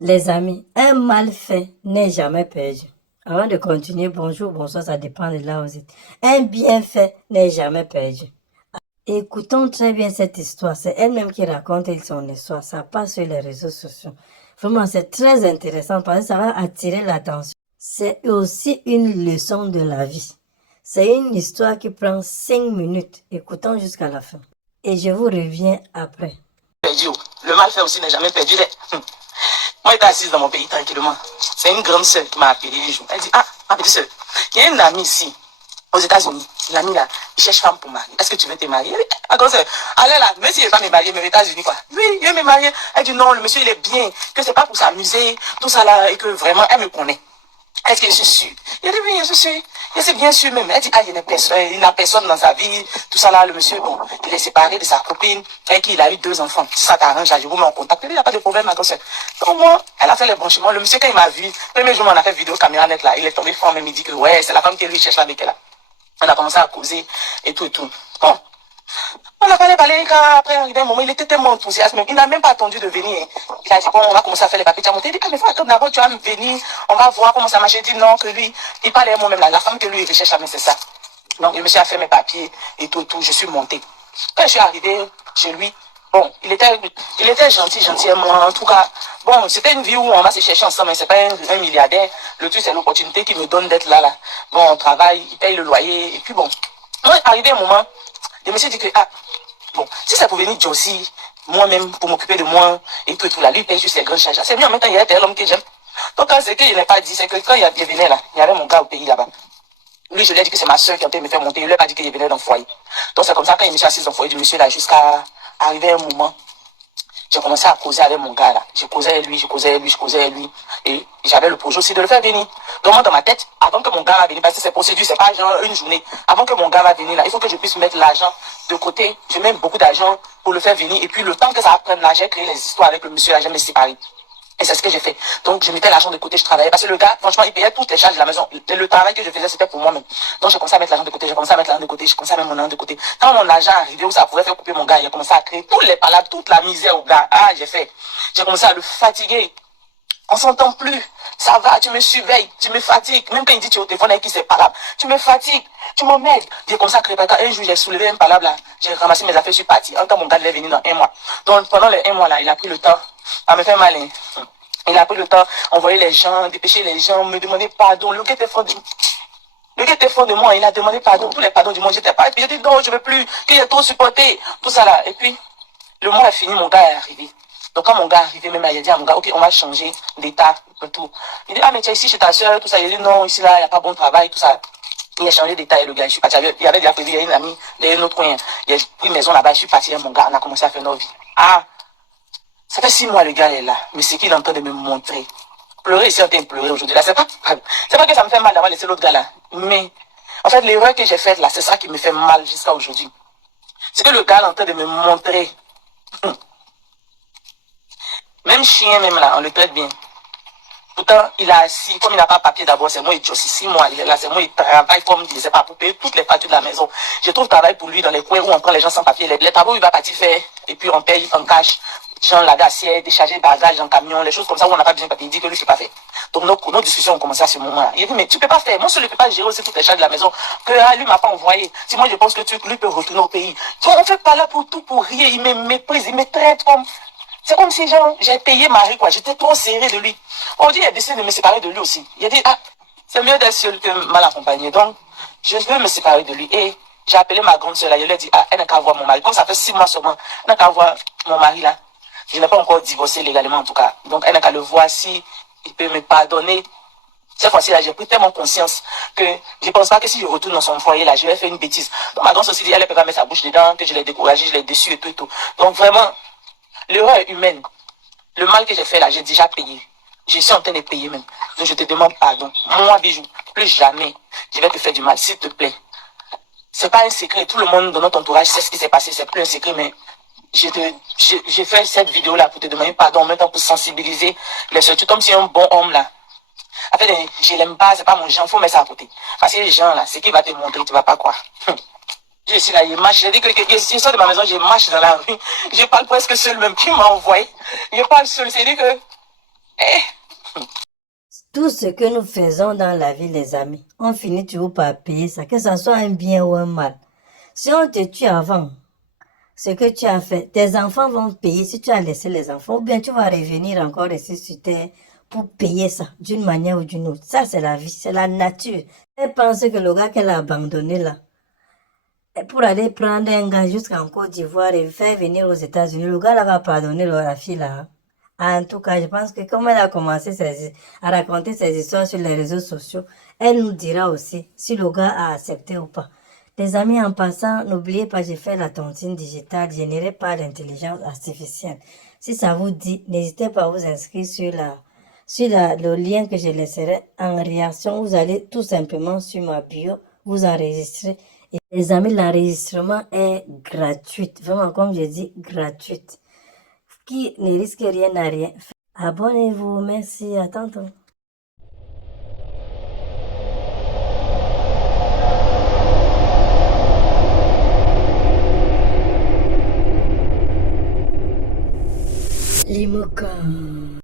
Les amis, un mal fait n'est jamais perdu. Avant de continuer, bonjour, bonsoir, ça dépend de là où vous êtes. Un bienfait n'est jamais perdu. Écoutons très bien cette histoire. C'est elle-même qui raconte son histoire. Ça passe sur les réseaux sociaux. Vraiment, c'est très intéressant parce que ça va attirer l'attention. C'est aussi une leçon de la vie. C'est une histoire qui prend 5 minutes. Écoutons jusqu'à la fin. Et je vous reviens après. Perdu. Le mal fait aussi n'est jamais perdu. Moi, j'étais assise dans mon pays tranquillement. C'est une grande sœur qui m'a appelé un jour. Elle dit, ah, ma petite sœur, il y a une amie ici, aux États-Unis. L'amie là, il cherche femme pour marier. Est-ce que tu veux te marier? Ma grande sœur, allez là, même si je ne vais pas me marier, mais aux États-Unis quoi. Oui, je vais me marier. Elle dit non, le monsieur il est bien, que c'est pas pour s'amuser, tout ça là, et que vraiment, elle me connaît. Est-ce que je suis sûre? Il a dit oui, je suis sûre. Je suis bien sûr même. Elle dit, ah, il n'a personne dans sa vie. Tout ça là, le monsieur, bon, il est séparé de sa copine, avec qui il a eu 2 enfants. Si ça t'arrange, je vous mets en contact. Il n'y a pas de problème, ma grosse. Donc moi, elle a fait les branchements. Le monsieur, quand il m'a vu, le premier jour, on a fait vidéo caméra net là, il est tombé fort, même il dit que ouais, c'est la femme qui lui cherche là avec elle là. On a commencé à causer et tout et tout. Bon. On a parlé, quand après arrivé un moment, il était tellement enthousiaste, même. Il n'a même pas attendu de venir. Il a dit, bon, on va commencer à faire les papiers. Tu as monté, il dit, ah, mais faut attendre d'abord, tu vas venir, on va voir comment ça marche. Il dit, non, que lui, il parlait moi-même là, la femme que lui, il recherche, mais c'est ça. Donc, le monsieur a fait mes papiers et tout, je suis montée. Quand je suis arrivée chez lui, bon, il était gentil, moi, en tout cas. Bon, c'était une vie où on va se chercher ensemble, mais c'est pas un milliardaire. Le truc, c'est l'opportunité qu'il me donne d'être là. Bon, on travaille, il paye le loyer, et puis bon. Moi, arrivé un moment, je me suis dit que, ah, bon, si ça pouvait venir Josie, moi-même, pour m'occuper de moi, et tout, là, lui, il paye juste les grands charges. C'est mieux, en même temps, il était l'homme que j'aime. Donc, quand c'est qu'il n'a pas dit, c'est que quand il venait là, il y avait mon gars au pays là-bas. Lui, je lui ai dit que c'est ma soeur qui a me faire monter. Il lui a pas dit qu'il venait dans le foyer. Donc, c'est comme ça, quand il me suis assis dans le foyer du monsieur là, jusqu'à arriver un moment, j'ai commencé à causer avec mon gars là. Je causais avec lui, je causais avec lui, je causais avec lui. Et j'avais le projet aussi de le faire venir. Donc moi dans ma tête, avant que mon gars va venir, parce que ces procédures, c'est pas genre une journée. Avant que mon gars va venir là, il faut que je puisse mettre l'argent de côté. Je mets beaucoup d'argent pour le faire venir. Et puis le temps que ça va prendre là, j'ai créé les histoires avec le monsieur là, j'ai me séparé. Et c'est ce que j'ai fait. Donc, je mettais l'argent de côté, je travaillais. Parce que le gars, franchement, il payait toutes les charges de la maison. Le travail que je faisais, c'était pour moi-même. Donc, j'ai commencé à mettre l'argent de côté, j'ai commencé à mettre l'argent de côté, j'ai commencé à mettre mon argent de côté. Quand mon argent arrivait où ça pouvait faire couper mon gars, j'ai commencé à créer tous les palabres, toute la misère au gars. Ah, j'ai fait. J'ai commencé à le fatiguer. On s'entend plus. Ça va, tu me surveilles, tu me fatigues. Même quand il dit tu es au téléphone avec qui c'est palabre, tu me fatigues, tu m'emmerdes. J'ai commencé à créer. Un jour, j'ai soulevé un palabre là. J'ai ramassé mes affaires, je suis parti. En temps, mon gars devait venir dans 1 mois. Donc, pendant les 1 mois là, il a pris le temps. Ça me fait mal. Hein. Il a pris le temps, envoyer les gens, dépêcher les gens, me demander pardon. Le gars était fort de moi, il a demandé pardon, tous les pardons du monde. J'étais pas, et puis j'ai dit non, je veux plus, qu'il a trop supporté, tout ça là. Et puis, le mois a fini, mon gars est arrivé. Donc quand mon gars est arrivé, même là, il a dit à mon gars, ok, on va changer d'état, tout. Il dit, ah mais tu es ici chez ta soeur, tout ça. Il dit, non, ici là, il n'y a pas bon travail, tout ça. Il a changé d'état et le gars, je suis parti. Il y avait déjà prévu, il y a une amie, il y a une autre coin. Il a pris une maison là-bas, je suis parti avec mon gars, on a commencé à faire nos vies. Ah, ça fait 6 mois, le gars est là. Mais c'est qu'il est en train de me montrer. Pleurer ici, en train de pleurer aujourd'hui. Là, c'est pas que ça me fait mal d'avoir laissé l'autre gars là. Mais, en fait, l'erreur que j'ai faite là, c'est ça qui me fait mal jusqu'à aujourd'hui. C'est que le gars est en train de me montrer. Même chien, même là, on le traite bien. Pourtant, il a assis, comme il n'a pas papier d'abord, c'est moi, il aussi 6 mois, il est là, c'est moi, il travaille comme il ne sait pas pour payer toutes les factures de la maison. Je trouve travail pour lui dans les coins où on prend les gens sans papier. Les travaux, il va partir faire, et puis on paye en cash. Genre la d'assiette, décharger bagages en camion, les choses comme ça où on n'a pas besoin de papier. Il dit que lui, je ne pas fait. Donc, nos discussions ont commencé à ce moment-là. Il dit, mais tu ne peux pas faire. Moi, je ne peux pas gérer aussi toutes les charges de la maison. Que lui ne m'a pas envoyé. Si moi, je pense que lui peut retourner au pays. Tu vois, on ne fait pas là pour tout, pour rien. Il me méprise, il me traite comme. C'est comme si j'ai payé Marie, quoi. J'étais trop serré de lui. On dit, il a décidé de me séparer de lui aussi. Il a dit, ah, c'est mieux d'être seul que mal accompagné. Donc, je veux me séparer de lui. Et j'ai appelé ma grande soeur là. Je lui ai dit, ah, elle n'a qu'à voir mon mari. Comme ça fait 6 mois seulement, elle n'a qu'à voir mon mari là. Je n'ai pas encore divorcé légalement en tout cas. Donc, elle n'a qu'à le voir si il peut me pardonner. Cette fois-ci là, j'ai pris tellement conscience que je ne pense pas que si je retourne dans son foyer là, je vais faire une bêtise. Donc, ma grande soeur aussi dit, elle ne peut pas mettre sa bouche dedans, que je l'ai découragée, je l'ai déçue et tout et tout. Donc, vraiment, l'erreur est humaine. Le mal que j'ai fait là, j'ai déjà payé. Je suis en train de payer même. Donc je te demande pardon. Moi, Bijou, plus jamais, je vais te faire du mal, s'il te plaît. C'est pas un secret. Tout le monde dans notre entourage sait ce qui s'est passé. C'est plus un secret, mais j'ai fait cette vidéo là pour te demander pardon, en même temps pour sensibiliser les soeurs. Tu tombes sur un bon homme là. En fait, je l'aime pas, c'est pas mon genre, faut mettre ça à côté. Parce que les gens là, ce qui va te montrer, tu vas pas croire. Je suis là, je marche, j'ai dit que je sors de ma maison, je marche dans la rue, je parle presque seul même, qui m'a envoyé. Je parle seul, c'est dit que, Tout ce que nous faisons dans la vie, les amis, on finit toujours par payer ça, que ça soit un bien ou un mal. Si on te tue avant, ce que tu as fait, tes enfants vont payer si tu as laissé les enfants, ou bien tu vas revenir encore ici sur terre pour payer ça d'une manière ou d'une autre. Ça, c'est la vie, c'est la nature. Elle pense que le gars qu'elle a abandonné là, pour aller prendre un gars jusqu'en Côte d'Ivoire et faire venir aux États-Unis, le gars là va pardonner la fille là. En tout cas, je pense que comme elle a commencé à raconter ses histoires sur les réseaux sociaux, elle nous dira aussi si le gars a accepté ou pas. Les amis, en passant, n'oubliez pas, j'ai fait la tontine digitale générée par l'intelligence artificielle. Si ça vous dit, n'hésitez pas à vous inscrire sur le lien que je laisserai en réaction. Vous allez tout simplement sur ma bio, vous enregistrez. Et les amis, l'enregistrement est gratuit. Vraiment, comme je dis, gratuite. Qui ne risque rien à rien. Abonnez-vous. Merci. À tantôt. Limoka.